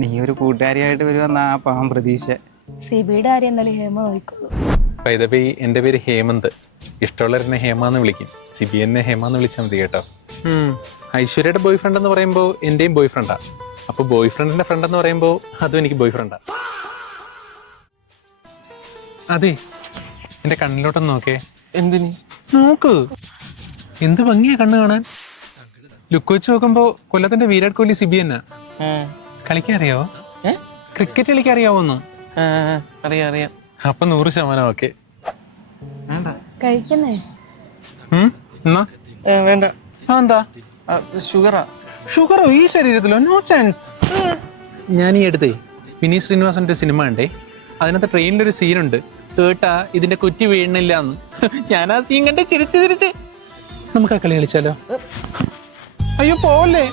നീ ഒരു കൂട്ടുകാരിയായിട്ട് വരുമെന്ന ആ പാവം പ്രതീക്ഷ. സിബിയുടെ കാര്യം എന്തായാലും ഹേമ നോക്കിക്കോളൂ. പൈതപ്പി എൻ്റെ പേര് ഹേമന്ത്. ഇഷ്ടമുള്ളവരെന്നെ ഹേമ എന്ന് വിളിക്കും. സിബി എന്നെ ഹേമ എന്ന് വിളിച്ചാൽ മതി കേട്ടോ. ഐശ്വര്യയുടെ ബോയ് ഫ്രണ്ട് എന്ന് പറയുമ്പോൾ എൻ്റെയും ബോയ് ഫ്രണ്ടാ. അപ്പോൾ ബോയ് ഫ്രണ്ടിന്റെ ഫ്രണ്ട് എന്ന് പറയുമ്പോൾ അതും എനിക്ക് ബോയ് ഫ്രണ്ടാ. അതെ, എൻ്റെ കണ്ണിലോട്ടൊന്ന് നോക്കേ. എന്തിന് നോക്ക്, എന്ത് ഭംഗിയാ കണ്ണ് കാണാൻ. ലുക്ക് വെച്ച് നോക്കുമ്പോ കൊല്ലത്തിന്റെ വിരാട് കോഹ്ലി സിബി എന്നാ. കളിക്കാൻ അറിയാവോ? ക്രിക്കറ്റ് കളിക്കാൻ അറിയാവോന്ന്? അറിയാം അറിയാം. അപ്പൊ 100% ഓക്കെ. കഴിക്കുന്നേ എന്നാ വേണ്ട. എന്താ ഷുഗറാ? ഷുഗറോ ഈ ശരീരത്തിലോ? No chance. ഞാൻ ഈ അടുത്തേ വിനീത് ശ്രീനിവാസന്റെ സിനിമ ഉണ്ടേ, അതിനകത്ത് ട്രെയിനിലൊരു സീനുണ്ട്. കേട്ടാ ഇതിന്റെ കുറ്റി വീഴണില്ല എന്ന്. ഞാൻ ആ സീൻ കണ്ട് ചിരിച്ച് നമുക്ക് ആ കളി കളിച്ചാലോ? അയ്യോ പോലെ